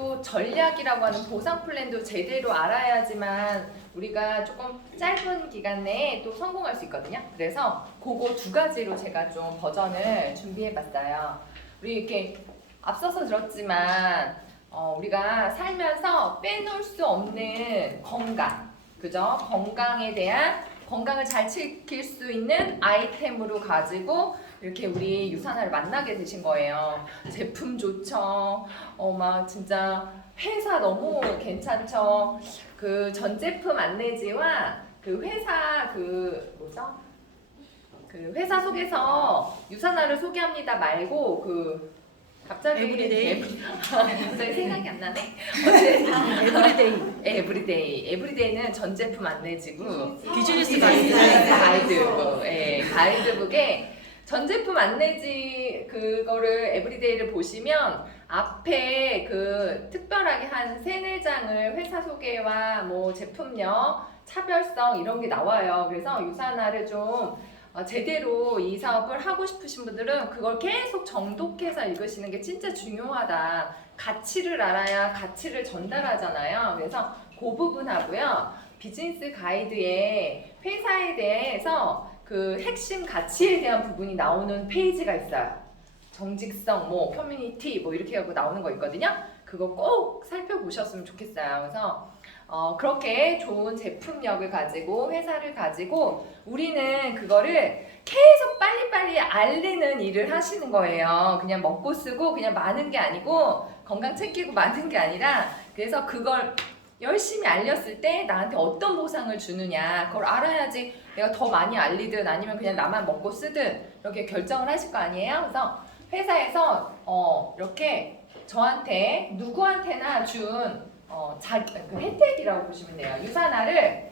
또 전략이라고 하는 보상 플랜도 제대로 알아야지만 우리가 조금 짧은 기간 내에 또 성공할 수 있거든요. 그래서 그거 두 가지로 제가 좀 버전을 준비해봤어요. 우리 이렇게 앞서서 들었지만 우리가 살면서 빼놓을 수 없는 건강, 그죠? 건강을 잘 지킬 수 있는 아이템으로 가지고 이렇게 우리 유산화를 만나게 되신 거예요. 제품 좋죠. 막 진짜 회사 너무 괜찮죠. 그 전 제품 안내지와 그 회사 뭐죠? 그 회사 속에서 유산화를 소개합니다 말고 갑자기 에브리데이? 갑자기 생각이 안 나네. 어쨌든 에브리데이. 에브리데이는 전 제품 안내지고 비즈니스 가이드북. 가이드북에 전 제품 안내지 그거를 에브리데이를 보시면 앞에 특별하게 한 3-4장을 회사 소개와 뭐 제품력, 차별성 이런 게 나와요. 그래서 유산화를 좀 제대로 이 사업을 하고 싶으신 분들은 그걸 계속 정독해서 읽으시는 게 진짜 중요하다. 가치를 알아야 가치를 전달하잖아요. 그래서 그 부분하고요. 비즈니스 가이드에 회사에 대해서 핵심 가치에 대한 부분이 나오는 페이지가 있어요. 정직성, 커뮤니티 이렇게 하고 나오는 거 있거든요. 그거 꼭 살펴보셨으면 좋겠어요. 그래서 그렇게 좋은 제품력을 가지고 회사를 가지고 우리는 그거를 계속 빨리빨리 알리는 일을 하시는 거예요. 그냥 먹고 쓰고 그냥 많은 게 아니고 건강 챙기고 많은 게 아니라 그래서 그걸 열심히 알렸을 때 나한테 어떤 보상을 주느냐 그걸 알아야지 내가 더 많이 알리든 아니면 그냥 나만 먹고 쓰든 이렇게 결정을 하실 거 아니에요. 그래서 회사에서 이렇게 저한테 누구한테나 준 혜택이라고 보시면 돼요. 유산화를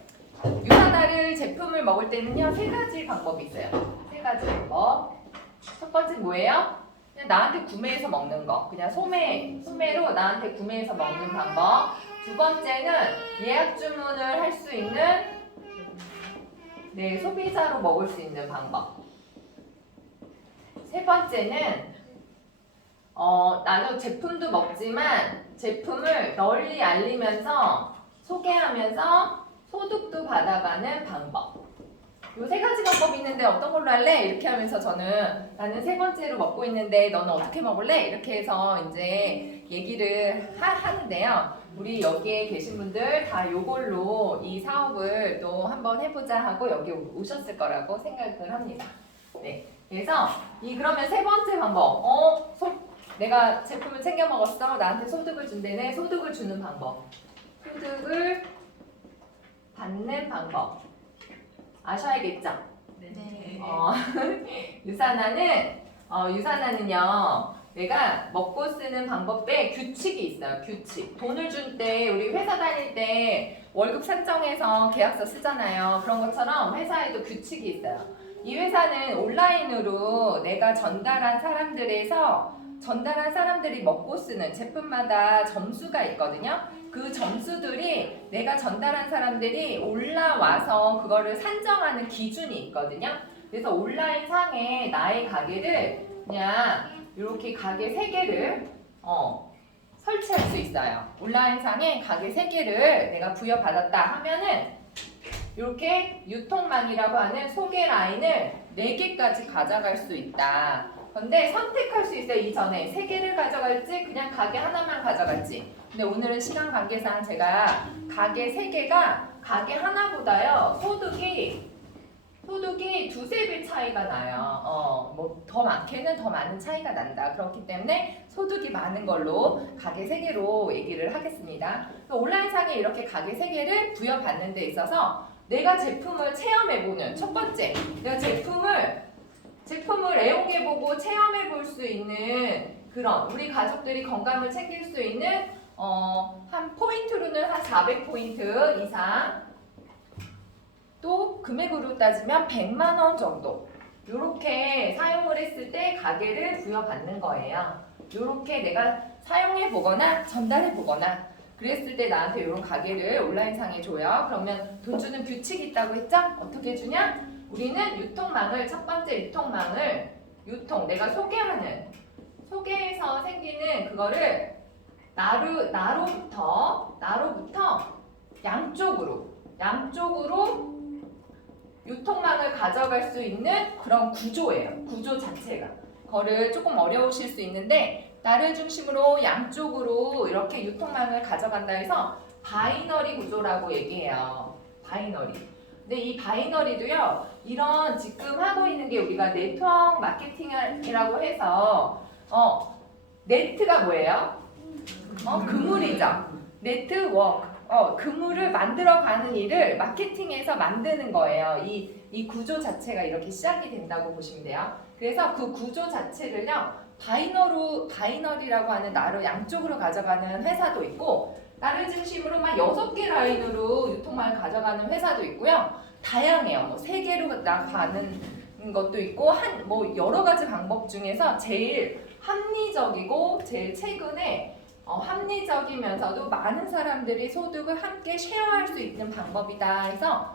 제품을 먹을 때는요 3가지 방법이 있어요. 3가지 방법. 첫 번째 뭐예요? 그냥 나한테 구매해서 먹는 거. 그냥 소매로 나한테 구매해서 먹는 방법. 두 번째는 예약 주문을 할 수 있는 소비자로 먹을 수 있는 방법. 세 번째는 나도 제품도 먹지만 제품을 널리 알리면서 소개하면서 소득도 받아가는 방법. 요 3가지 방법이 있는데 어떤 걸로 할래? 이렇게 하면서 나는 3번째로 먹고 있는데 너는 어떻게 먹을래? 이렇게 해서 이제 얘기를 하는데요. 우리 여기에 계신 분들 다 요걸로 이 사업을 또 한번 해보자 하고 여기 오셨을 거라고 생각을 합니다. 네. 그래서 그러면 3번째 방법. 내가 제품을 챙겨 먹었어. 나한테 소득을 준대네. 소득을 주는 방법. 소득을 받는 방법. 아셔야겠죠? 네. 유산화는요. 내가 먹고 쓰는 방법에 규칙이 있어요. 규칙. 돈을 줄 때 우리 회사 다닐 때 월급 산정해서 계약서 쓰잖아요. 그런 것처럼 회사에도 규칙이 있어요. 이 회사는 온라인으로 내가 전달한 사람들이 먹고 쓰는 제품마다 점수가 있거든요. 그 점수들이 내가 전달한 사람들이 올라와서 그거를 산정하는 기준이 있거든요. 그래서 온라인 상에 나의 가게를 그냥 이렇게 가게 3개를 설치할 수 있어요. 온라인 상에 가게 3개를 내가 부여받았다 하면은 이렇게 유통망이라고 하는 소개 라인을 4개까지 가져갈 수 있다. 근데 선택할 수 있어요. 이전에 3개를 가져갈지 그냥 가게 하나만 가져갈지. 근데 오늘은 시간 관계상 제가 가게 3개가 가게 하나보다요 소득이 2-3배 차이가 나요. 더 많게는 더 많은 차이가 난다. 그렇기 때문에 소득이 많은 걸로 가게 3개로 얘기를 하겠습니다. 온라인상에 이렇게 가게 3개를 부여받는 데 있어서 내가 제품을 체험해보는 첫 번째, 내가 제품을 애용해보고 체험해볼 수 있는 그런 우리 가족들이 건강을 챙길 수 있는 한 포인트로는 한 400포인트 이상 또 금액으로 따지면 100만 원 정도 이렇게 사용을 했을 때 가게를 부여받는 거예요. 이렇게 내가 사용해 보거나 전달해 보거나 그랬을 때 나한테 이런 가게를 온라인상에 줘요. 그러면 돈 주는 규칙이 있다고 했죠? 어떻게 주냐? 우리는 첫 번째 유통망을 내가 소개해서 생기는 그거를 나로부터 양쪽으로 유통망을 가져갈 수 있는 그런 구조예요. 구조 자체가. 그거를 조금 어려우실 수 있는데 나를 중심으로 양쪽으로 이렇게 유통망을 가져간다 해서 바이너리 구조라고 얘기해요. 바이너리. 근데 이 바이너리도요. 이런 지금 하고 있는 게 우리가 네트워크 마케팅이라고 해서 네트가 뭐예요? 그물이죠. 네트워크. 그물을 만들어가는 일을 마케팅에서 만드는 거예요. 이 구조 자체가 이렇게 시작이 된다고 보시면 돼요. 그래서 그 구조 자체를요, 바이너리라고 하는 나를 양쪽으로 가져가는 회사도 있고, 나를 중심으로 막 6개 라인으로 유통망을 가져가는 회사도 있고요. 다양해요. 뭐 3개로 나가는 것도 있고, 여러 가지 방법 중에서 제일 합리적이고, 제일 최근에 합리적이면서도 많은 사람들이 소득을 함께 쉐어할 수 있는 방법이다 해서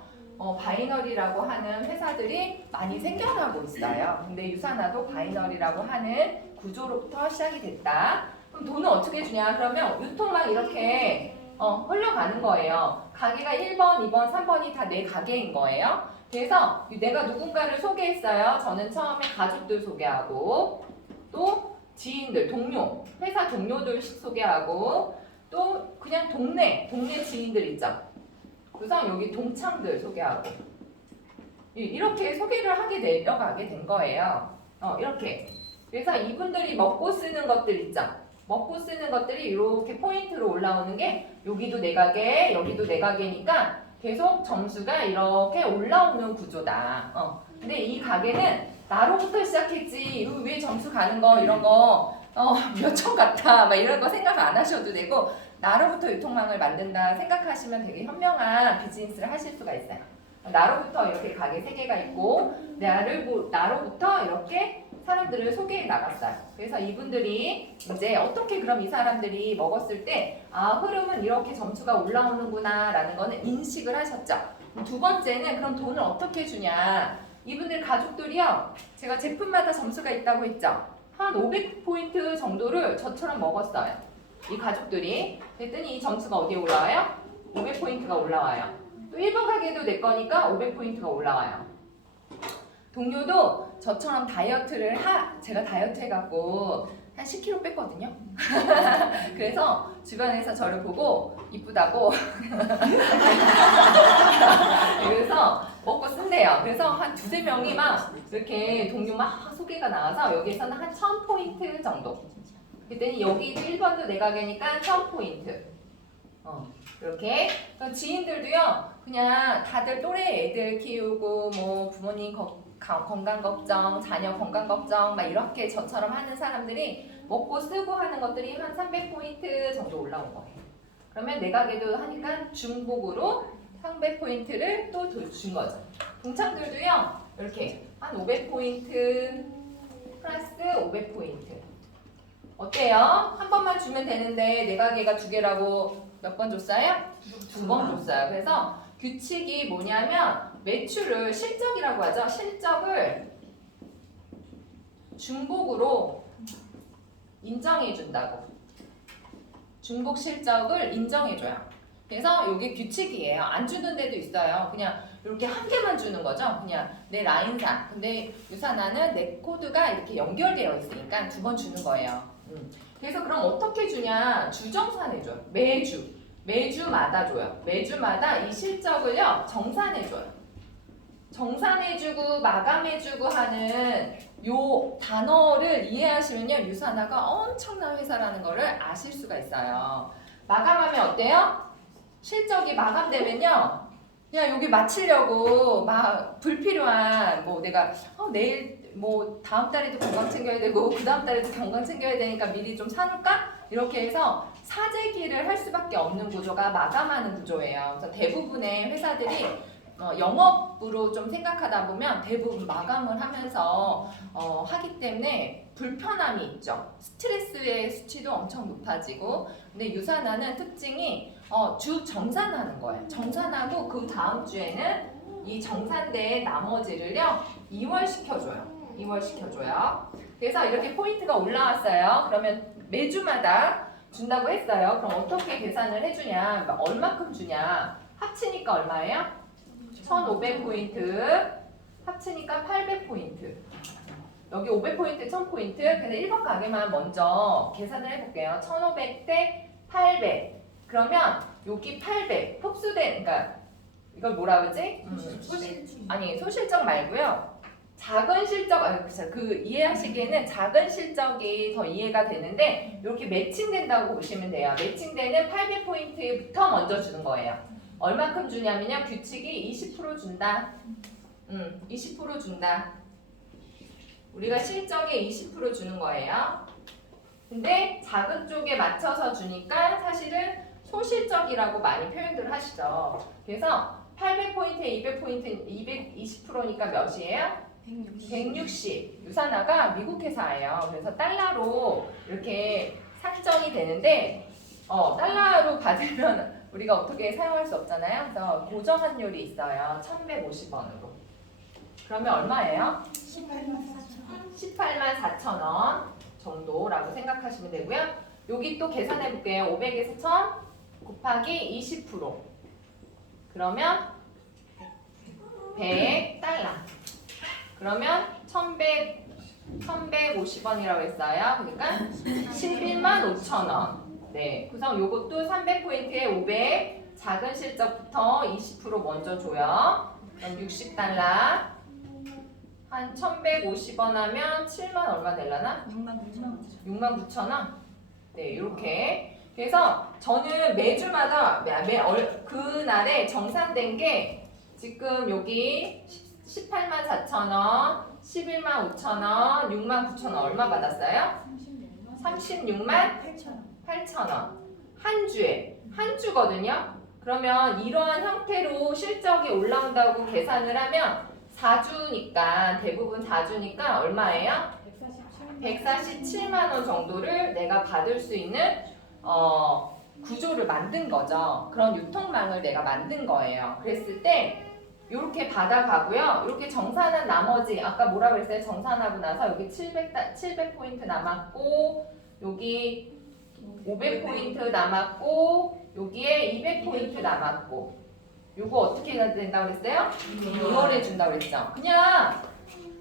바이너리라고 하는 회사들이 많이 생겨나고 있어요. 근데 유산화도 바이너리라고 하는 구조로부터 시작이 됐다. 그럼 돈은 어떻게 주냐? 그러면 유통망 이렇게 흘러가는 거예요. 가게가 1번, 2번, 3번이 다 내 가게인 거예요. 그래서 내가 누군가를 소개했어요. 저는 처음에 가족들 소개하고 또 지인들, 동료, 회사 동료들 소개하고 또 그냥 동네 지인들 있죠. 그래서 여기 동창들 소개하고 이렇게 소개를 하게 내려가게 된 거예요. 이렇게. 그래서 이분들이 먹고 쓰는 것들 있죠. 먹고 쓰는 것들이 이렇게 포인트로 올라오는 게 여기도 내 가게, 여기도 내 가게니까 계속 점수가 이렇게 올라오는 구조다. 근데 이 가게는 나로부터 시작했지. 왜 점수 가는 거 이런 거 몇 천 같아. 막 이런 거 생각 안 하셔도 되고 나로부터 유통망을 만든다 생각하시면 되게 현명한 비즈니스를 하실 수가 있어요. 나로부터 이렇게 가게 3개가 있고 나로부터 이렇게 사람들을 소개해 나갔어요. 그래서 이분들이 이제 어떻게 그럼 이 사람들이 먹었을 때 흐름은 이렇게 점수가 올라오는구나 라는 거는 인식을 하셨죠. 두 번째는 그럼 돈을 어떻게 주냐. 이분들 가족들이요. 제가 제품마다 점수가 있다고 했죠. 한 500포인트 정도를 저처럼 먹었어요. 이 가족들이. 그랬더니 이 점수가 어디에 올라와요? 500포인트가 올라와요. 또 1번 가게도 내 거니까 500포인트가 올라와요. 동료도 저처럼 제가 다이어트 해갖고 한 10kg 뺐거든요. 그래서 주변에서 저를 보고 이쁘다고 그래서 먹고 쓴대요. 그래서 한 2-3명이 막 이렇게 동료 막 소개가 나와서 여기에서는 한 1000포인트 정도. 그랬더니 여기도 1번도 내 가게니까 1000포인트. 이렇게 지인들도요. 그냥 다들 또래 애들 키우고 뭐 부모님 건강 걱정, 자녀 건강 걱정 막 이렇게 저처럼 하는 사람들이 먹고 쓰고 하는 것들이 한 300포인트 정도 올라온 거예요. 그러면 내 가게도 하니까 중복으로 300포인트를 또 준 거죠. 동창들도요. 이렇게 한 500포인트 플러스 500포인트. 어때요? 한 번만 주면 되는데 내 가게가 2개라고 몇 번 줬어요? 2번 줬어요. 그래서 규칙이 뭐냐면 매출을 실적이라고 하죠. 실적을 중복으로 인정해 준다고. 중복 실적을 인정해 줘요. 그래서 이게 규칙이에요. 안 주는 데도 있어요. 그냥 이렇게 한 개만 주는 거죠. 그냥 내 라인상. 근데 유산화는 내 코드가 이렇게 연결되어 있으니까 2번 주는 거예요. 그래서 그럼 어떻게 주냐? 주정산해 줘요. 매주마다 줘요. 매주마다 이 실적을요. 정산해 줘요. 정산해주고 마감해주고 하는 요 단어를 이해하시면요. 유산화가 엄청난 회사라는 거를 아실 수가 있어요. 마감하면 어때요? 실적이 마감되면요. 그냥 여기 마치려고 막 불필요한 뭐 내가 내일 뭐 다음 달에도 건강 챙겨야 되고 그 다음 달에도 건강 챙겨야 되니까 미리 좀 사놓을까? 이렇게 해서 사재기를 할 수밖에 없는 구조가 마감하는 구조예요. 그래서 대부분의 회사들이 영업으로 좀 생각하다 보면 대부분 마감을 하면서 하기 때문에 불편함이 있죠. 스트레스의 수치도 엄청 높아지고 근데 유산화는 특징이 주 정산하는 거예요. 정산하고 그 다음 주에는 이 정산된 나머지를요 2월 시켜줘요. 그래서 이렇게 포인트가 올라왔어요. 그러면 매주마다 준다고 했어요. 그럼 어떻게 계산을 해주냐? 얼마큼 주냐? 합치니까 얼마예요? 1500포인트. 합치니까 800포인트. 여기 500포인트, 1000포인트. 그래서 1번 가게만 먼저 계산을 해볼게요. 1500 대 800. 그러면 여기 800. 흡수된, 그러니까 이걸 뭐라 그러지? 아니, 소실적 말고요. 작은 실적, 그 이해하시기에는 작은 실적이 더 이해가 되는데 이렇게 매칭된다고 보시면 돼요. 매칭되는 800포인트부터 먼저 주는 거예요. 얼마큼 주냐면요. 규칙이 20% 준다. 20% 준다. 우리가 실적의 20% 주는 거예요. 근데 작은 쪽에 맞춰서 주니까 사실은 소실적이라고 많이 표현들 하시죠. 그래서 800포인트에 200포인트, 220%니까 몇이에요? 160. 유산화가 미국 회사예요. 그래서 달러로 이렇게 산정이 되는데 달러로 받으면 우리가 어떻게 사용할 수 없잖아요. 그래서 고정 환율이 있어요. 1150원으로. 그러면 얼마예요? 18만 4천 원 정도라고 생각하시면 되고요. 여기 또 계산해 볼게요. 500에서 1000 곱하기 20%. 그러면 100달러. 그러면 1150원이라고 했어요. 그러니까 11만 5천 원. 네. 그래서 요것도 300포인트에 500 작은 실적부터 20% 먼저 줘요. 그럼 60달러. 한 1150원 하면 7만 얼마 되려나? 6만 9천 원? 네, 이렇게. 그래서 저는 매주마다 그날에 정산된 게 지금 여기 18만 4천 원, 11만 5천 원, 6만 9천 원 얼마 받았어요? 36만 8천 원. 한 주에. 한 주거든요. 그러면 이러한 형태로 실적이 올라온다고 계산을 하면 4주니까 대부분 4주니까 얼마예요? 147만 원 정도를 내가 받을 수 있는 구조를 만든 거죠. 그런 유통망을 내가 만든 거예요. 그랬을 때 이렇게 받아가고요. 이렇게 정산한 나머지 아까 뭐라 그랬어요? 정산하고 나서 여기 700포인트 남았고 여기 500포인트 남았고 여기에 200포인트 남았고 요거 어떻게 해야 된다고 그랬어요? 2월에 준다고 그랬죠. 그냥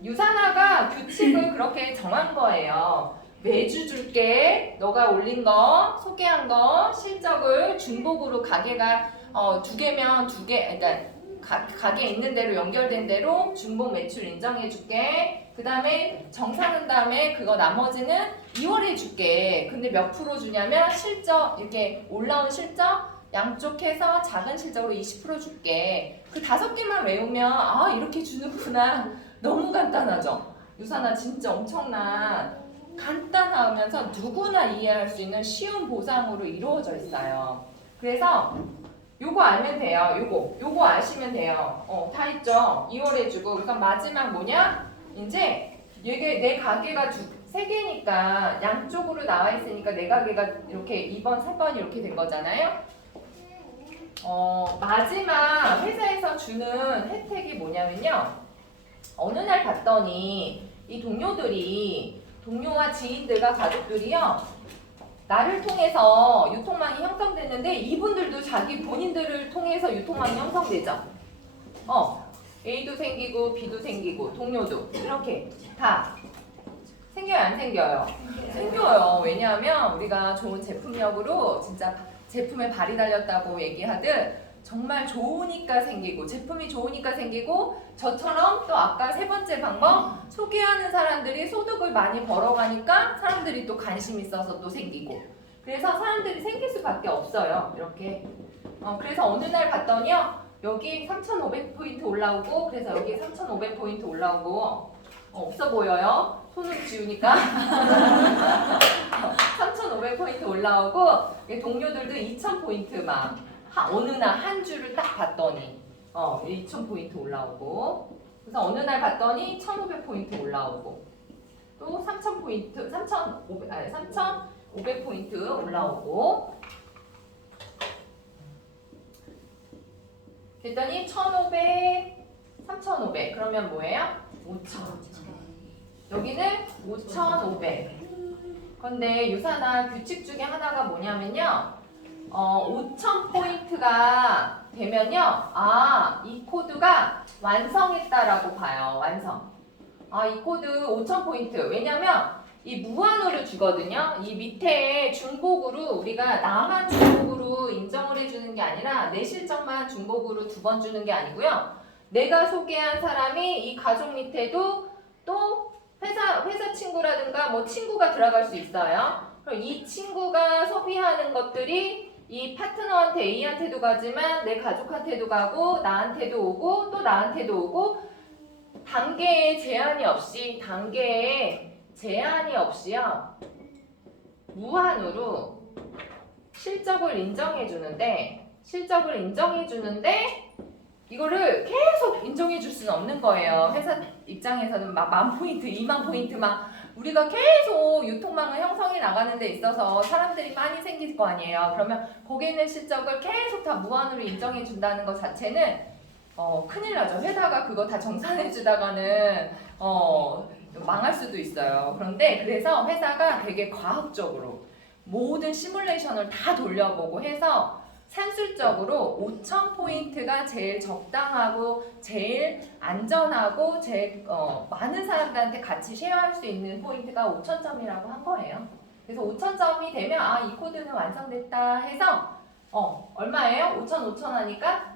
유산화가 규칙을 그렇게 정한 거예요. 매주 줄게. 너가 올린 거, 소개한 거, 실적을 중복으로 가게가 두 개면 두 개, 그러니까 가게 있는 대로 연결된 대로 중복 매출 인정해 줄게. 그 다음에 정산한 다음에 그거 나머지는 2월에 줄게. 근데 몇 프로 주냐면 실적, 이렇게 올라온 실적 양쪽 해서 작은 실적으로 20% 줄게. 그 5개만 외우면 이렇게 주는구나. 너무 간단하죠? 유산화 진짜 엄청난 간단하면서 누구나 이해할 수 있는 쉬운 보상으로 이루어져 있어요. 그래서 요거 알면 돼요. 요거 아시면 돼요. 다 있죠? 2월에 주고. 그러니까 마지막 뭐냐? 이제 이게 내 가게가 3개니까 양쪽으로 나와 있으니까 내 가게가 이렇게 2번, 3번이 이렇게 된 거잖아요. 마지막 회사에서 주는 혜택이 뭐냐면요. 어느 날 봤더니 이 동료와 지인들과 가족들이요. 나를 통해서 유통망이 형성됐는데 이분들도 자기 본인들을 통해서 유통망이 형성되죠. A도 생기고 B도 생기고 동료도 이렇게 다 생겨요, 안 생겨요? 생겨요. 왜냐하면 우리가 좋은 제품력으로 진짜 제품에 발이 달렸다고 얘기하듯 정말 좋으니까 생기고 제품이 좋으니까 생기고 저처럼 또 아까 3번째 방법 소개하는 사람들이 소득을 많이 벌어가니까 사람들이 또 관심 있어서 또 생기고 그래서 사람들이 생길 수밖에 없어요. 이렇게 그래서 어느 날 봤더니요 여기 3,500포인트 올라오고 그래서 여기 3,500포인트 올라오고 없어 보여요. 손을 지우니까 3,500포인트 올라오고 동료들도 2,000포인트 막 어느 날 한 주를 딱 봤더니 2,000포인트 올라오고 그래서 어느 날 봤더니 1,500포인트 올라오고 또 3,000포인트 3,500포인트 올라오고 그랬더니 1,500 3,500 그러면 뭐예요? 5,000 여기는 5,500 그런데 유산화 규칙 중에 하나가 뭐냐면요. 5,000포인트가 되면요. 이 코드가 완성했다라고 봐요. 완성. 이 코드 5,000포인트. 왜냐면 이 무한으로 주거든요. 이 밑에 중복으로 우리가 나만 중복으로 인정을 해주는 게 아니라 내 실적만 중복으로 2번 주는 게 아니고요. 내가 소개한 사람이 이 가족 밑에도 또 회사 친구라든가 뭐 친구가 들어갈 수 있어요. 그럼 이 친구가 소비하는 것들이 이 파트너한테 A한테도 가지만 내 가족한테도 가고 나한테도 오고 또 나한테도 오고 단계에 제한이 없이요. 무한으로 실적을 인정해 주는데 이거를 계속 인정해 줄 수는 없는 거예요. 회사 입장에서는 막 10,000포인트, 20,000포인트 막 우리가 계속 유통망을 형성해 나가는 데 있어서 사람들이 많이 생길 거 아니에요. 그러면 거기에 있는 실적을 계속 다 무한으로 인정해 준다는 것 자체는 큰일 나죠. 회사가 그거 다 정산해 주다가는 망할 수도 있어요. 그래서 회사가 되게 과학적으로 모든 시뮬레이션을 다 돌려보고 해서 산술적으로 5,000포인트가 제일 적당하고 제일 안전하고 제일 많은 사람들한테 같이 쉐어할 수 있는 포인트가 5,000점이라고 한 거예요. 그래서 5,000점이 되면 이 코드는 완성됐다 해서 얼마예요? 5,000 하니까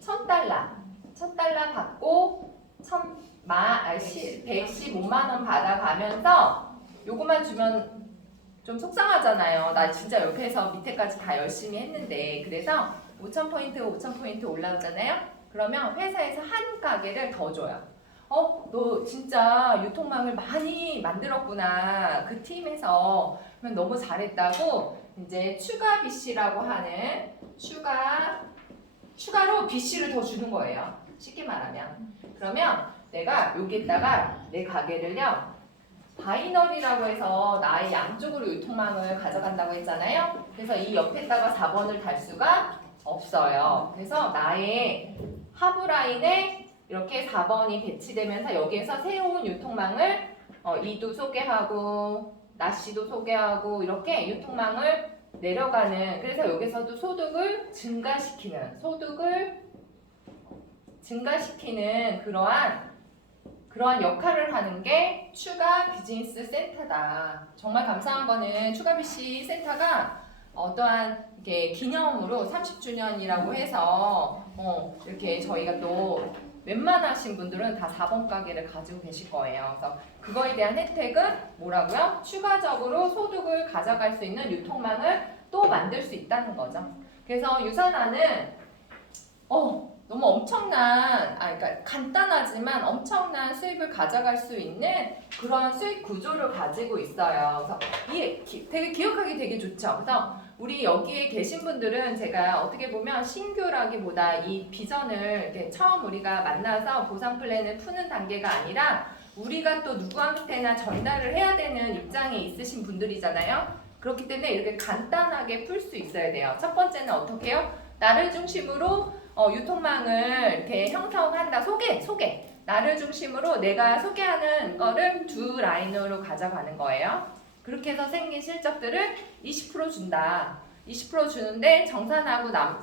$1,000 받고 115만 원 받아가면서 요거만 주면 좀 속상하잖아요. 나 진짜 옆에서 밑에까지 다 열심히 했는데. 그래서 5,000포인트 올라오잖아요. 그러면 회사에서 한 가게를 더 줘요. 너 진짜 유통망을 많이 만들었구나. 그 팀에서. 그러면 너무 잘했다고 이제 추가 BC라고 하는 추가로 BC를 더 주는 거예요. 쉽게 말하면. 그러면 내가 여기에다가 내 가게를요. 바이너리라고 해서 나의 양쪽으로 유통망을 가져간다고 했잖아요. 그래서 이 옆에다가 4번을 달 수가 없어요. 그래서 나의 하부라인에 이렇게 4번이 배치되면서 여기에서 새로운 유통망을 이도 소개하고 나씨도 소개하고 이렇게 유통망을 내려가는, 그래서 여기서도 소득을 증가시키는 그러한 역할을 하는 게 추가 비즈니스 센터다. 정말 감사한 거는 추가 BC 센터가 어떠한 이렇게 기념으로 30주년이라고 해서 이렇게 저희가 또 웬만하신 분들은 다 4번 가게를 가지고 계실 거예요. 그래서 그거에 대한 혜택은 뭐라고요? 추가적으로 소득을 가져갈 수 있는 유통망을 또 만들 수 있다는 거죠. 그래서 유산화는 너무 엄청난, 그러니까 간단하지만 엄청난 수익을 가져갈 수 있는 그런 수익 구조를 가지고 있어요. 그래서 이게 되게 기억하기 되게 좋죠. 그래서 우리 여기에 계신 분들은 제가 어떻게 보면 신규라기보다 이 비전을 이렇게 처음 우리가 만나서 보상 플랜을 푸는 단계가 아니라 우리가 또 누구한테나 전달을 해야 되는 입장에 있으신 분들이잖아요. 그렇기 때문에 이렇게 간단하게 풀 수 있어야 돼요. 첫 번째는 어떻게 해요? 나를 중심으로 유통망을 이렇게 형성한다. 소개. 나를 중심으로 내가 소개하는 거를 2라인으로 가져가는 거예요. 그렇게 해서 생긴 실적들을 20% 준다. 20% 주는데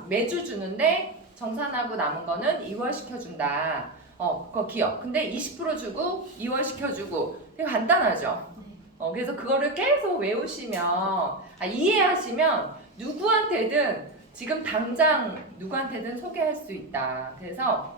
매주 주는데 정산하고 남은 거는 2월 시켜준다. 그거 기억. 근데 20% 주고 2월 시켜주고 되게 간단하죠. 그래서 그거를 계속 외우시면 이해하시면 누구한테든 지금 당장 누구한테든 소개할 수 있다. 그래서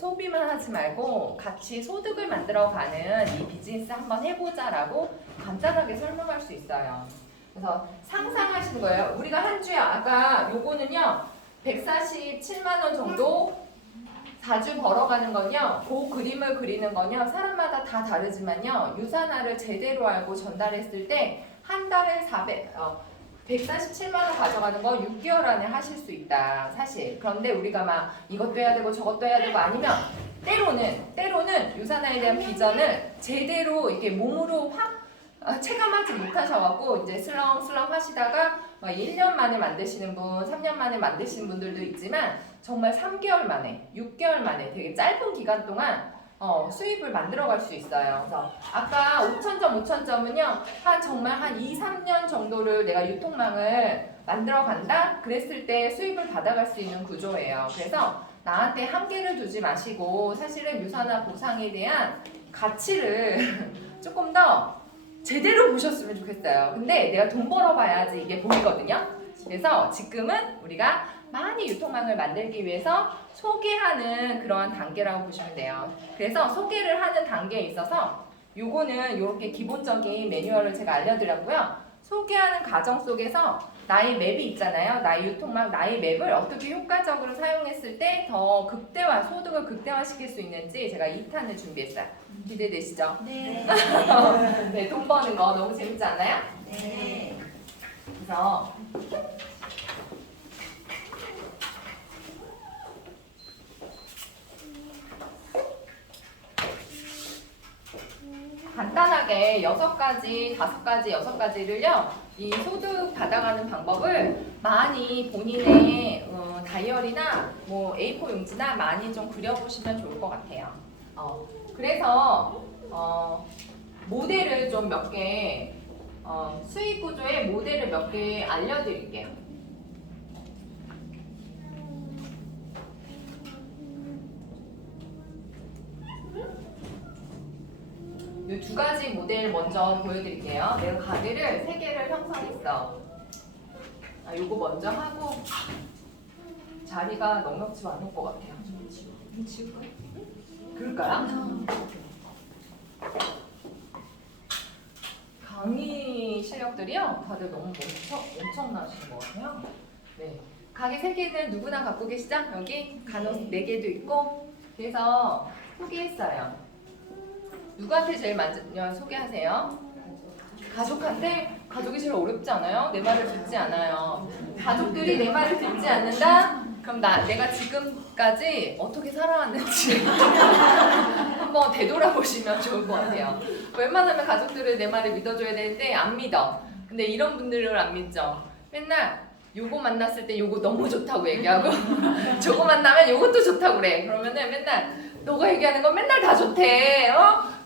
소비만 하지 말고 같이 소득을 만들어가는 이 비즈니스 한번 해보자라고 간단하게 설명할 수 있어요. 그래서 상상하시는 거예요. 우리가 한 주에 아까 요거는요 147만 원 정도 4주 벌어가는 건요, 그 그림을 그리는 건요 사람마다 다 다르지만요 유산화를 제대로 알고 전달했을 때 한 달에 147만 원 가져가는 거 6개월 안에 하실 수 있다, 사실. 그런데 우리가 막 이것도 해야 되고 저것도 해야 되고 아니면 때로는 유산화에 대한 비전을 제대로 이렇게 몸으로 확 체감하지 못하셔갖고 이제 슬렁슬렁 하시다가 막 1년 만에 만드시는 분, 3년 만에 만드시는 분들도 있지만 정말 3개월 만에, 6개월 만에 되게 짧은 기간 동안 수입을 만들어갈 수 있어요. 그래서 아까 5,000점, 5,000점은요, 정말 한 2, 3년 정도를 내가 유통망을 만들어 간다? 그랬을 때 수입을 받아갈 수 있는 구조예요. 그래서 나한테 한계를 두지 마시고 사실은 유산화 보상에 대한 가치를 조금 더 제대로 보셨으면 좋겠어요. 근데 내가 돈 벌어봐야지 이게 보이거든요. 그래서 지금은 우리가 많이 유통망을 만들기 위해서 소개하는 그러한 단계라고 보시면 돼요. 그래서 소개를 하는 단계에 있어서 요거는 이렇게 기본적인 매뉴얼을 제가 알려드렸고요. 소개하는 과정 속에서 나의 맵이 있잖아요. 나의 유통망, 나의 맵을 어떻게 효과적으로 사용했을 때 더 소득을 극대화시킬 수 있는지 제가 2탄을 준비했어요. 기대되시죠? 네. 네, 돈 버는 거 너무 재밌지 않나요? 네. 그래서 간단하게 6가지, 5가지, 6가지를요, 이 소득 받아가는 방법을 많이 본인의 다이어리나 뭐 A4 용지나 많이 좀 그려보시면 좋을 것 같아요. 그래서 모델을 좀 몇 개, 수익 구조의 모델을 몇 개 알려드릴게요. 이 2가지 모델 먼저 보여드릴게요. 내가 가게를 3개를 형성했어. 요거 먼저 하고 자리가 넉넉지 않을 것 같아요. 지울까요? 그럴까요? 강의 실력들이요? 다들 너무 엄청나신 것 같아요. 네. 가게 3개는 누구나 갖고 계시죠? 여기 간혹 4개도 있고. 그래서 소개했어요. 누구한테 제일 먼저 소개하세요? 가족한테? 가족이 제일 어렵지 않아요? 내 말을 듣지 않아요. 가족들이 내 말을 듣지 않는다? 그럼 내가 지금까지 어떻게 살아왔는지 한번 되돌아보시면 좋을 것 같아요. 웬만하면 가족들은 내 말을 믿어줘야 되는데 안 믿어. 근데 이런 분들을 안 믿죠. 맨날 요거 만났을 때 요거 너무 좋다고 얘기하고 저거 만나면 요것도 좋다고 그래. 그러면은 맨날 너가 얘기하는 건 맨날 다 좋대.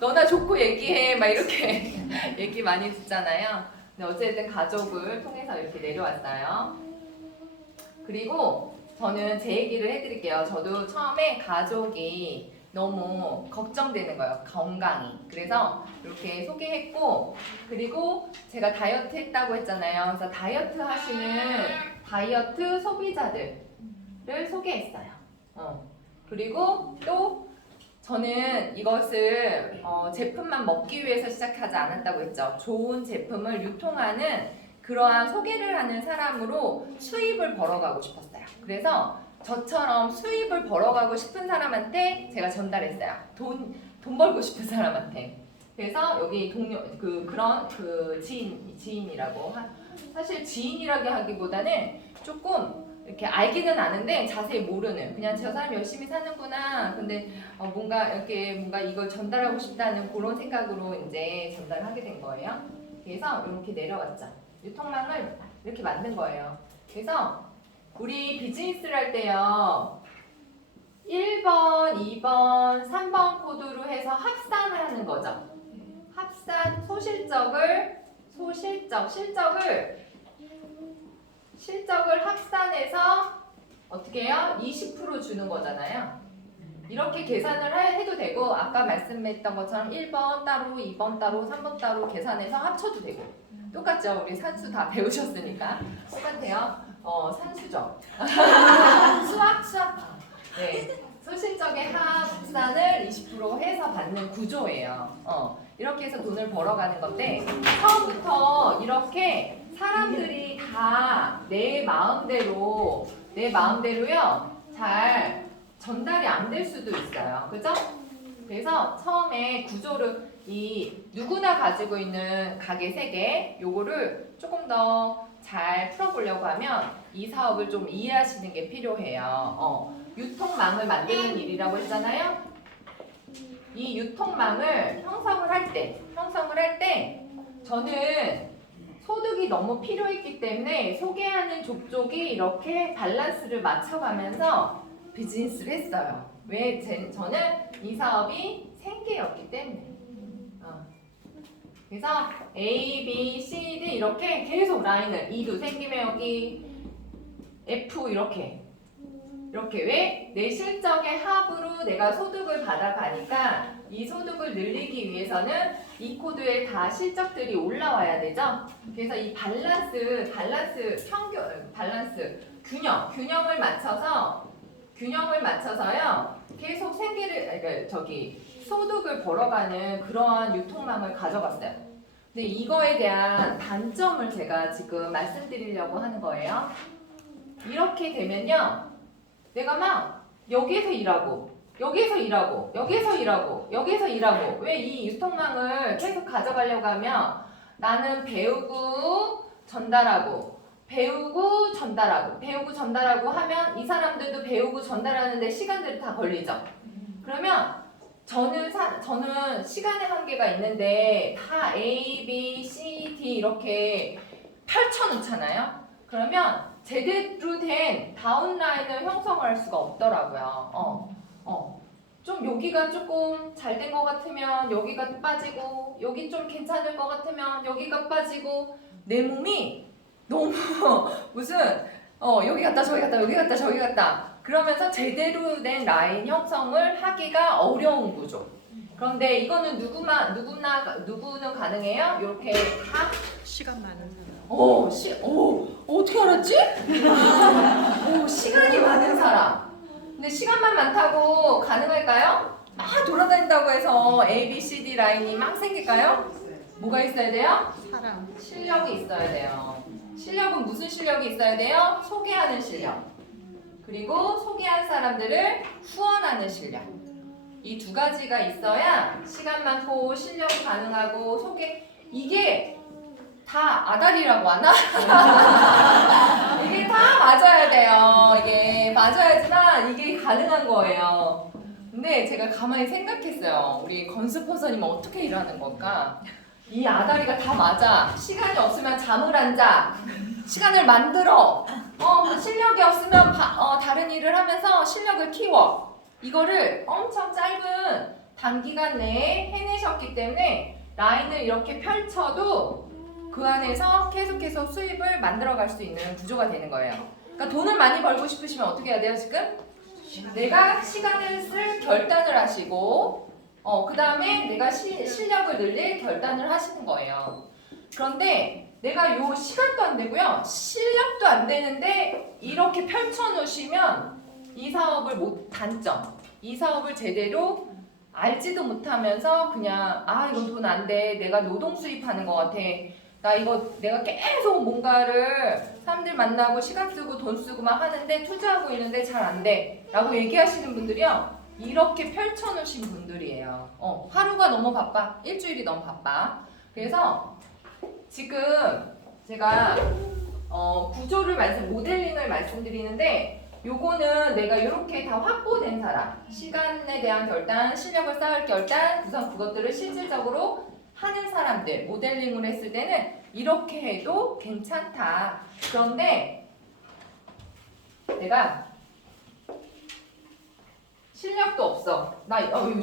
너나 좋고 얘기해. 막 이렇게 얘기 많이 듣잖아요. 근데 어쨌든 가족을 통해서 이렇게 내려왔어요. 그리고 저는 제 얘기를 해드릴게요. 저도 처음에 가족이 너무 걱정되는 거예요. 건강이. 그래서 이렇게 소개했고, 그리고 제가 다이어트 했다고 했잖아요. 그래서 다이어트 하시는 다이어트 소비자들을 소개했어요. 그리고 또 저는 이것을 제품만 먹기 위해서 시작하지 않았다고 했죠. 좋은 제품을 유통하는 그러한 소개를 하는 사람으로 수입을 벌어가고 싶었어요. 그래서 저처럼 수입을 벌어가고 싶은 사람한테 제가 전달했어요. 돈 벌고 싶은 사람한테. 그래서 여기 그런 지인이라고 사실 지인이라고 하기보다는 조금 이렇게 알기는 아는데 자세히 모르는, 그냥 저 사람 열심히 사는구나. 근데 뭔가 이걸 전달하고 싶다는 그런 생각으로 이제 전달을 하게 된 거예요. 그래서 이렇게 내려왔죠. 유통망을 이렇게 만든 거예요. 그래서 우리 비즈니스를 할 때요, 1번, 2번, 3번 코드로 해서 합산을 하는 거죠. 합산, 실적을 합산해서 어떻게 해요? 20% 주는 거잖아요. 이렇게 계산을 해도 되고, 아까 말씀했던 것처럼 1번 따로, 2번 따로, 3번 따로 계산해서 합쳐도 되고. 똑같죠? 우리 산수 다 배우셨으니까. 똑같아요. 산수죠. 수학. 네. 소실적의 합산을 20% 해서 받는 구조예요. 이렇게 해서 돈을 벌어가는 건데, 처음부터 이렇게 사람들이 다 내 마음대로요, 잘 전달이 안 될 수도 있어요. 그죠? 그래서 처음에 구조를 누구나 가지고 있는 가게 3개, 요거를 조금 더 잘 풀어보려고 하면 이 사업을 좀 이해하시는 게 필요해요. 유통망을 만드는 일이라고 했잖아요. 이 유통망을 형성을 할 때 저는 소득이 너무 필요했기 때문에 소개하는 족족이 이렇게 밸런스를 맞춰가면서 비즈니스를 했어요. 왜 저는 이 사업이 생계였기 때문에. 그래서 A, B, C, D 이렇게 계속 라인을 E도 생기면 여기 F 이렇게 왜? 내 실적의 합으로 내가 소득을 받아가니까 이 소득을 늘리기 위해서는 이 코드에 다 실적들이 올라와야 되죠. 그래서 이 밸런스, 균형을 맞춰서요. 계속 소득을 벌어가는 그러한 유통망을 가져갔어요. 근데 이거에 대한 단점을 제가 지금 말씀드리려고 하는 거예요. 이렇게 되면요. 내가 막 여기에서 일하고 왜 이 유통망을 계속 가져가려고 하면 나는 배우고 전달하고 하면 이 사람들도 배우고 전달하는데 시간들이 다 걸리죠. 그러면 저는 시간의 한계가 있는데 다 A, B, C, D 이렇게 펼쳐놓잖아요. 그러면 제대로 된 다운라인을 형성할 수가 없더라고요. 좀 여기가 조금 잘 된 것 같으면 여기가 빠지고 여기 좀 괜찮을 것 같으면 여기가 빠지고 내 몸이 너무 무슨 여기 갔다 저기 갔다 그러면서 제대로 된 라인 형성을 하기가 어려운 구조. 그런데 이거는 누구는 가능해요? 이렇게 다 시간 많은 사람. 어떻게 알았지? 시간이 많은 사람. 근데 시간만 많다고 가능할까요? 막 돌아다닌다고 해서 A, B, C, D 라인이 막 생길까요? 뭐가 있어야 돼요? 사람. 실력이 있어야 돼요. 실력은 무슨 실력이 있어야 돼요? 소개하는 실력. 그리고 소개한 사람들을 후원하는 실력. 이 두 가지가 있어야 시간 많고 실력이 가능하고 이게 다 아다리라고 하나? 이게 다 맞아야 돼요. 이게 맞아야지만 이게 가능한 거예요. 근데 제가 가만히 생각했어요. 우리 건스폰서님은 어떻게 일하는 걸까? 이 아다리가 다 맞아. 시간이 없으면 잠을 안 자. 시간을 만들어. 실력이 없으면 다른 일을 하면서 실력을 키워. 이거를 엄청 짧은 단기간 내에 해내셨기 때문에 라인을 이렇게 펼쳐도 그 안에서 계속해서 수입을 만들어갈 수 있는 구조가 되는 거예요. 그러니까 돈을 많이 벌고 싶으시면 어떻게 해야 돼요, 지금? 내가 시간을 쓸 결단을 하시고 그 다음에 내가 실력을 늘릴 결단을 하시는 거예요. 그런데 내가 요 시간도 안 되고요. 실력도 안 되는데 이렇게 펼쳐놓으시면 이 사업을 제대로 알지도 못하면서 그냥 이건 돈 안 돼. 내가 노동 수입하는 것 같아. 내가 계속 뭔가를 사람들 만나고 시간 쓰고 돈 쓰고 막 하는데 투자하고 있는데 잘 안 돼. 라고 얘기하시는 분들이요. 이렇게 펼쳐놓으신 분들이에요. 하루가 너무 바빠. 일주일이 너무 바빠. 그래서 지금 제가 모델링을 말씀드리는데 요거는 내가 이렇게 다 확보된 사람, 시간에 대한 결단, 실력을 쌓을 결단, 우선 그것들을 실질적으로 하는 사람들, 모델링을 했을 때는 이렇게 해도 괜찮다. 그런데 내가 실력도 없어.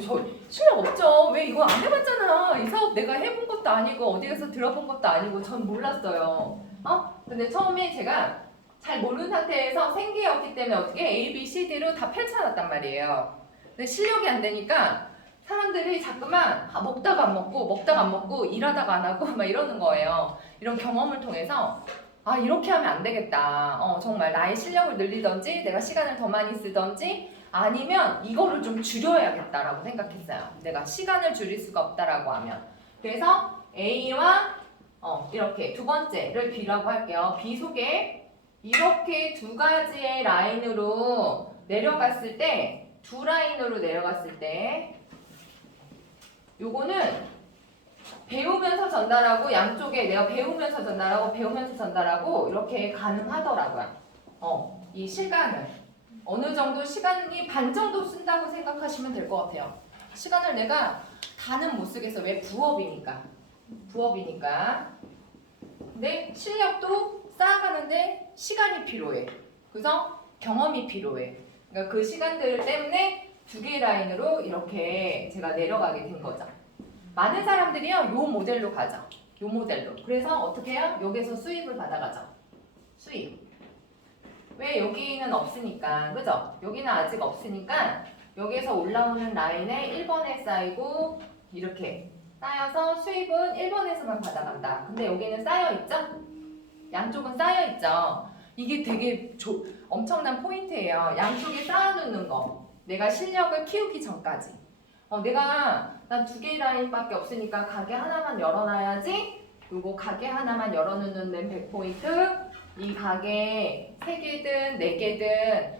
저 실력 없죠. 왜 이거 안 해봤잖아. 이 사업 내가 해본 것도 아니고 어디 가서 들어본 것도 아니고 전 몰랐어요. 근데 처음에 제가 잘 모르는 상태에서 생계였기 때문에 어떻게 A, B, C, D로 다 펼쳐놨단 말이에요. 근데 실력이 안 되니까 사람들이 자꾸만 먹다가 안 먹고 일하다가 안 하고 막 이러는 거예요. 이런 경험을 통해서 이렇게 하면 안 되겠다. 정말 나의 실력을 늘리든지 내가 시간을 더 많이 쓰든지 아니면 이거를 좀 줄여야겠다라고 생각했어요. 내가 시간을 줄일 수가 없다라고 하면. 그래서 A와 이렇게 두 번째를 B라고 할게요. B 속에 이렇게 두 가지의 라인으로 내려갔을 때, 두 라인으로 내려갔을 때 요거는 배우면서 전달하고 양쪽에 내가 배우면서 전달하고 이렇게 가능하더라고요. 이 시간을 어느 정도 시간이 반 정도 쓴다고 생각하시면 될 것 같아요. 시간을 내가 다는 못 쓰겠어. 왜? 부업이니까. 근데 실력도 쌓아가는데 시간이 필요해. 그래서 경험이 필요해. 그러니까 그 시간들 때문에 두 개의 라인으로 이렇게 제가 내려가게 된 거죠. 많은 사람들이요, 요 모델로 가죠. 요 모델로. 그래서 어떻게 해요? 여기서 수입을 받아가죠. 수입. 왜 여기는 없으니까, 그죠? 여기는 아직 없으니까 여기에서 올라오는 라인에 1번에 쌓이고 이렇게 쌓여서 수입은 1번에서만 받아간다. 근데 여기는 쌓여있죠? 양쪽은 쌓여있죠? 이게 되게 엄청난 포인트예요. 양쪽에 쌓아놓는 거. 내가 실력을 키우기 전까지. 난 두 개의 라인밖에 없으니까 가게 하나만 열어놔야지. 그리고 가게 하나만 열어놓는 데는 100포인트. 이 가게 3개든 4개든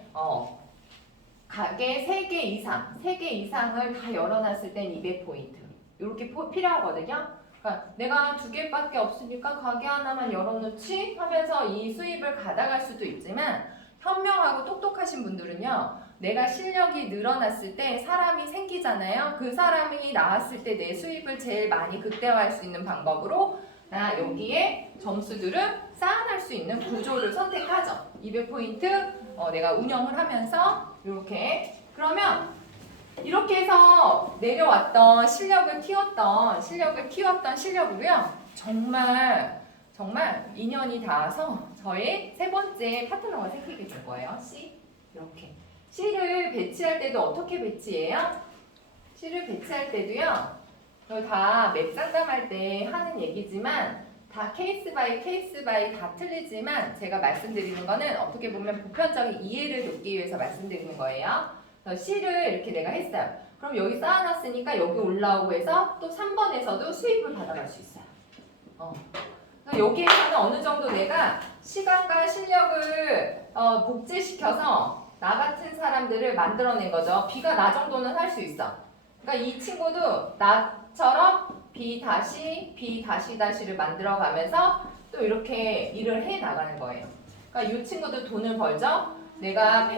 가게 3개 이상, 3개 이상을 다 열어놨을 땐 200포인트. 이렇게 필요하거든요. 그러니까 내가 2개밖에 없으니까 가게 하나만 열어놓지 하면서 이 수입을 가다갈 수도 있지만 현명하고 똑똑하신 분들은요. 내가 실력이 늘어났을 때 사람이 생기잖아요. 그 사람이 나왔을 때 내 수입을 제일 많이 극대화할 수 있는 방법으로 나 여기에 점수들을 쌓아낼 수 있는 구조를 선택하죠. 200포인트 내가 운영을 하면서 이렇게 그러면 이렇게 해서 내려왔던 실력을 키웠던 실력으로요. 정말 인연이 닿아서 저의 세 번째 파트너가 생기게 될 거예요. C 이렇게 C를 배치할 때도 어떻게 배치해요? C를 배치할 때도요. 이거 다 맵 상담할 때 하는 얘기지만 다 케이스 바이 다 틀리지만 제가 말씀드리는 거는 어떻게 보면 보편적인 이해를 돕기 위해서 말씀드리는 거예요. 그래서 C를 이렇게 내가 했어요. 그럼 여기 쌓아놨으니까 여기 올라오고 해서 또 3번에서도 수입을 받아갈 수 있어요. 여기에서는 어느 정도 내가 시간과 실력을 복제시켜서 나 같은 사람들을 만들어낸 거죠. B가 나 정도는 할 수 있어. 그러니까 이 친구도 나처럼 B 다시를 만들어가면서 또 이렇게 일을 해 나가는 거예요. 그러니까 이 친구도 돈을 벌죠. 내가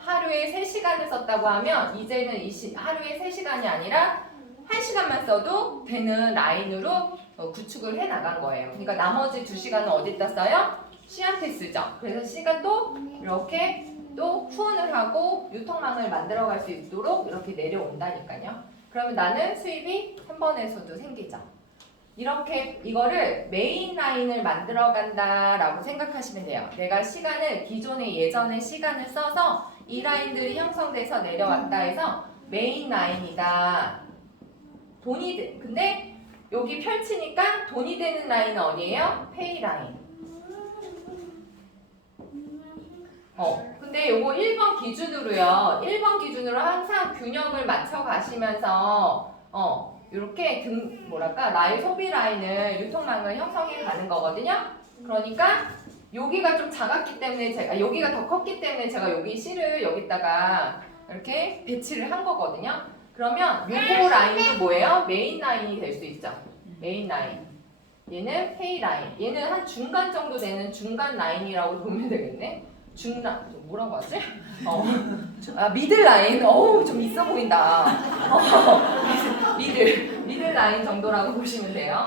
하루에 3시간을 썼다고 하면 이제는 하루에 3시간이 아니라 1시간만 써도 되는 라인으로 구축을 해 나간 거예요. 그러니까 나머지 2시간은 어디다 써요? C한테 쓰죠. 그래서 C가 또 이렇게 또 후원을 하고 유통망을 만들어갈 수 있도록 이렇게 내려온다니까요. 그러면 나는 수입이 한 번에서도 생기죠. 이렇게 이거를 메인 라인을 만들어 간다라고 생각하시면 돼요. 내가 예전에 시간을 써서 이 라인들이 형성돼서 내려왔다 해서 메인 라인이다. 근데 여기 펼치니까 돈이 되는 라인은 어디예요? 페이 라인. 근데 요거 1번 기준으로 항상 균형을 맞춰 가시면서 이렇게 나의 소비 라인을 유통망을 형성해 가는 거거든요. 그러니까 여기가 좀 작았기 때문에 여기가 더 컸기 때문에 제가 여기 C를 여기다가 이렇게 배치를 한 거거든요. 그러면 요거 라인도 뭐예요? 메인 라인이 될 수 있죠. 메인 라인. 얘는 페이 라인. 얘는 한 중간 정도 되는 중간 라인이라고 보면 되겠네. 뭐라고 하지? 미들 라인. 좀 있어 보인다. 미들 라인 정도라고 보시면 돼요.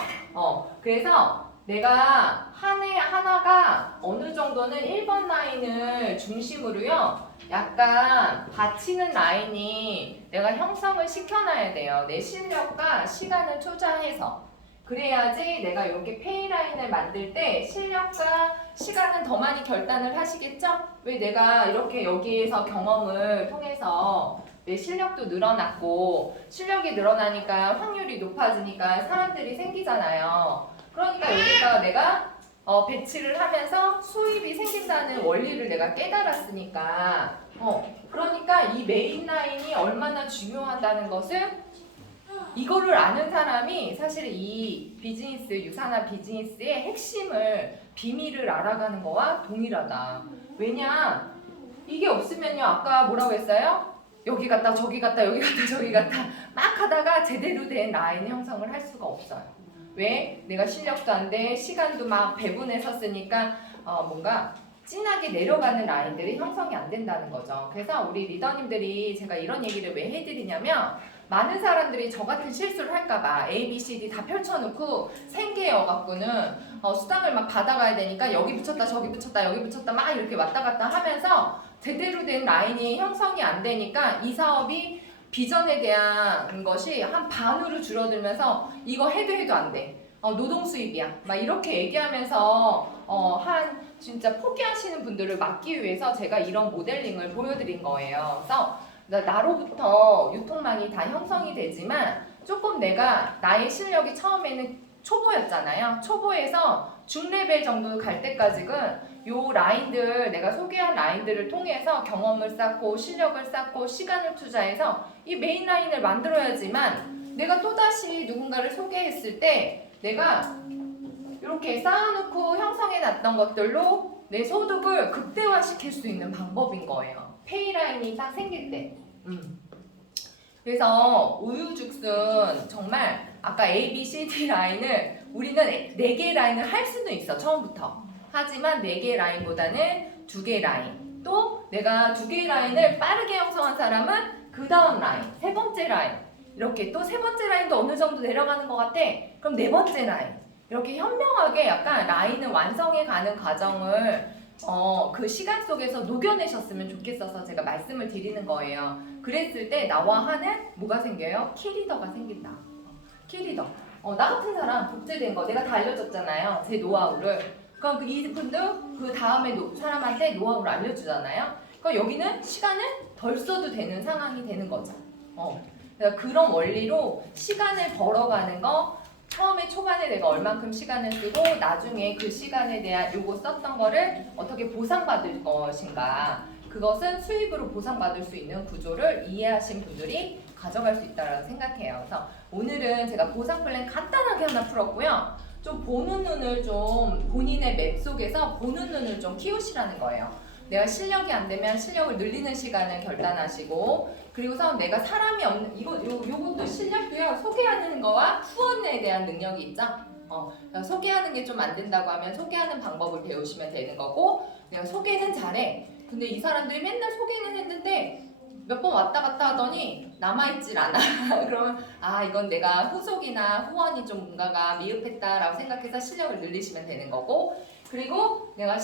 그래서 내가 하나가 어느 정도는 1번 라인을 중심으로요. 약간 받치는 라인이 내가 형성을 시켜놔야 돼요. 내 실력과 시간을 투자해서. 그래야지 내가 이렇게 페이 라인을 만들 때 실력과 시간은 더 많이 결단을 하시겠죠? 왜 내가 이렇게 여기에서 경험을 통해서 내 실력도 늘어났고 실력이 늘어나니까 확률이 높아지니까 사람들이 생기잖아요. 그러니까 여기다 내가 배치를 하면서 수입이 생긴다는 원리를 내가 깨달았으니까 그러니까 이 메인 라인이 얼마나 중요하다는 것을 이거를 아는 사람이 사실 이 유산화 비즈니스의 핵심을 비밀을 알아가는 거와 동일하다. 왜냐? 이게 없으면요. 아까 뭐라고 했어요? 여기 갔다 저기 갔다 여기 갔다 저기 갔다 막 하다가 제대로 된 라인 형성을 할 수가 없어요. 왜? 내가 실력도 안 돼. 시간도 막 배분해서 쓰니까 뭔가 진하게 내려가는 라인들이 형성이 안 된다는 거죠. 그래서 우리 리더님들이 제가 이런 얘기를 왜 해드리냐면 많은 사람들이 저 같은 실수를 할까봐 A, B, C, D 다 펼쳐놓고 생계여갖고는 수당을 막 받아가야 되니까 여기 붙였다 저기 붙였다 여기 붙였다 막 이렇게 왔다 갔다 하면서 제대로 된 라인이 형성이 안 되니까 이 사업이 비전에 대한 것이 한 반으로 줄어들면서 이거 해도 안 돼. 노동 수입이야. 막 이렇게 얘기하면서 한 진짜 포기하시는 분들을 막기 위해서 제가 이런 모델링을 보여드린 거예요. 그래서 나로부터 유통망이 다 형성이 되지만 조금 내가 나의 실력이 처음에는 초보였잖아요. 초보에서 중레벨 정도 갈 때까지는 요 라인들 내가 소개한 라인들을 통해서 경험을 쌓고 실력을 쌓고 시간을 투자해서 이 메인 라인을 만들어야지만 내가 또다시 누군가를 소개했을 때 내가 이렇게 쌓아놓고 형성해 놨던 것들로 내 소득을 극대화시킬 수 있는 방법인 거예요. 페이 라인이 딱 생길 때. 그래서 우유죽순 정말 아까 A, B, C, D 라인을 우리는 4개 라인을 할 수는 있어 처음부터. 하지만 4개 라인보다는 2개 라인. 또 내가 2개 라인을 빠르게 형성한 사람은 그 다음 라인, 3번째 라인. 이렇게 또 3번째 라인도 어느 정도 내려가는 것 같아. 그럼 4번째 라인. 이렇게 현명하게 약간 라인을 완성해 가는 과정을 그 시간 속에서 녹여내셨으면 좋겠어서 제가 말씀을 드리는 거예요. 그랬을 때 나와 하는 뭐가 생겨요? 키리더가 생긴다. 키리더. 나 같은 사람 복제된 거 내가 다 알려줬잖아요. 제 노하우를. 그럼 이분도 그 다음에 사람한테 노하우를 알려주잖아요. 그럼 여기는 시간을 덜 써도 되는 상황이 되는 거죠. 그러니까 그런 원리로 시간을 벌어가는 거 처음에 초반에 내가 얼만큼 시간을 쓰고 나중에 그 시간에 대한 요거 썼던 거를 어떻게 보상받을 것인가 그것은 수입으로 보상받을 수 있는 구조를 이해하신 분들이 가져갈 수 있다고 생각해요. 그래서 오늘은 제가 보상 플랜 간단하게 하나 풀었고요. 좀 보는 눈을 좀 본인의 맵 속에서 보는 눈을 좀 키우시라는 거예요. 내가 실력이 안 되면 실력을 늘리는 시간을 결단하시고 그리고서 내가 사람이 없는 요것도 실력도요. 소개하는 거와 후원에 대한 능력이 있죠. 소개하는 게 좀 안 된다고 하면 소개하는 방법을 배우시면 되는 거고 내가 소개는 잘해. 근데 이 사람들이 맨날 소개는 했는데 몇 번 왔다 갔다 하더니 남아있질 않아. 그러면 이건 내가 후속이나 후원이 좀 뭔가가 미흡했다라고 생각해서 실력을 늘리시면 되는 거고 그리고 내가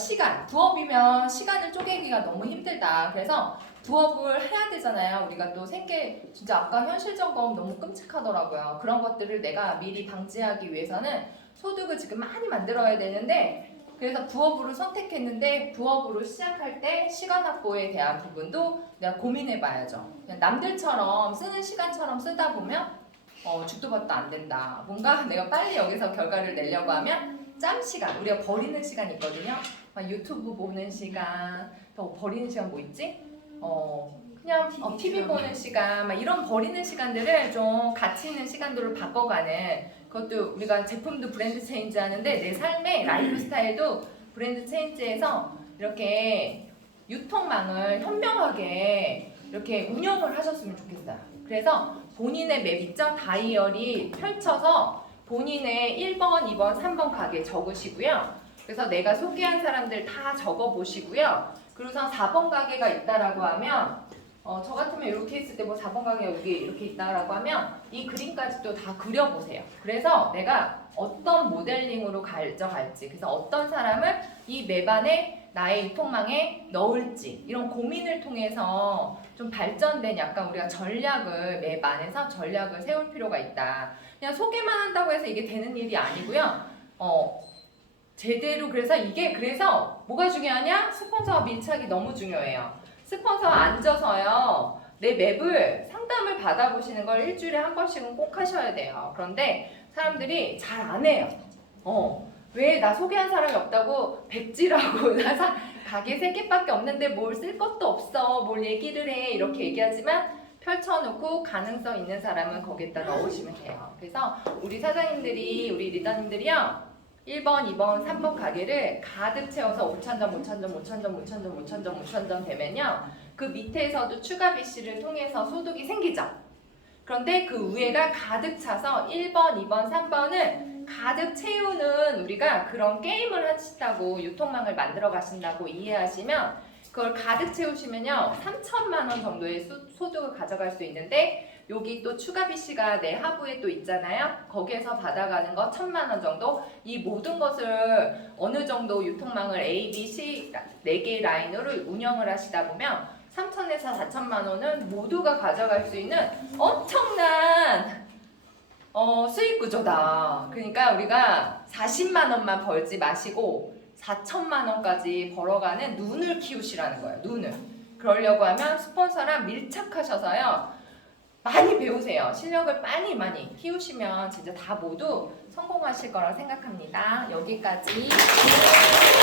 부업이면 시간을 쪼개기가 너무 힘들다. 그래서 부업을 해야 되잖아요. 우리가 또 진짜 아까 현실 점검 너무 끔찍하더라고요. 그런 것들을 내가 미리 방지하기 위해서는 소득을 지금 많이 만들어야 되는데 그래서 부업으로 선택했는데 부업으로 시작할 때 시간 확보에 대한 부분도 내가 고민해 봐야죠. 남들처럼 쓰는 시간처럼 쓰다 보면 죽도 밥도 안 된다. 뭔가 내가 빨리 여기서 결과를 내려고 하면 짬 시간, 우리가 버리는 시간이 있거든요. 유튜브 보는 시간, 또 버리는 시간 뭐 있지? 그냥 TV 보는 시간, 막 이런 버리는 시간들을 좀 가치 있는 시간들로 바꿔가는 그것도 우리가 제품도 브랜드 체인지 하는데 내 삶의 라이프 스타일도 브랜드 체인지에서 이렇게 유통망을 현명하게 이렇게 운영을 하셨으면 좋겠어요. 그래서 본인의 맵 있죠? 다이어리 펼쳐서 본인의 1번, 2번, 3번 가게 적으시고요. 그래서 내가 소개한 사람들 다 적어보시고요. 그리고서 4번 가게가 있다라고 하면 저 같으면 이렇게 했을 때 뭐 4번 가게가 여기 이렇게 있다라고 하면 이 그림까지도 다 그려보세요. 그래서 내가 어떤 모델링으로 가져갈지 그래서 어떤 사람을 이 맵 안에 나의 유통망에 넣을지 이런 고민을 통해서 좀 발전된 약간 우리가 맵 안에서 전략을 세울 필요가 있다. 그냥 소개만 한다고 해서 이게 되는 일이 아니고요. 제대로 그래서 뭐가 중요하냐? 스폰서와 밀착이 너무 중요해요. 스폰서 앉아서요. 내 맵을 상담을 받아보시는 걸 일주일에 한 번씩은 꼭 하셔야 돼요. 그런데 사람들이 잘 안 해요. 왜 나 소개한 사람이 없다고 백지라고 나 가게 3개밖에 없는데 뭘 쓸 것도 없어. 뭘 얘기를 해. 이렇게 얘기하지만 펼쳐놓고 가능성 있는 사람은 거기에다 넣으시면 돼요. 그래서 우리 사장님들이 우리 리더님들이요. 1번, 2번, 3번 가게를 가득 채워서 5,000점, 5,000점, 5,000점, 5,000점, 5,000점, 5,000점 되면요. 그 밑에서도 추가 BC를 통해서 소득이 생기죠. 그런데 그 위에가 가득 차서 1번, 2번, 3번은 가득 채우는 우리가 그런 게임을 하신다고 유통망을 만들어 가신다고 이해하시면 그 그걸 가득 채우시면요 3천만 원 정도의 소득을 가져갈 수 있는데 여기 또 추가 BC가 내하부에 또 있잖아요. 거기에서 받아가는 거 1,000만 원 정도. 이 모든 것을 어느 정도 유통망을 A, B, C 4개의 라인으로 운영을 하시다 보면 3천에서 4천만 원은 모두가 가져갈 수 있는 엄청난 수익 구조다. 그러니까 우리가 40만 원만 벌지 마시고 4천만 원까지 벌어가는 눈을 키우시라는 거예요. 눈을. 그러려고 하면 스폰서랑 밀착하셔서요. 많이 배우세요. 실력을 많이 키우시면 진짜 다 모두 성공하실 거라 생각합니다. 여기까지.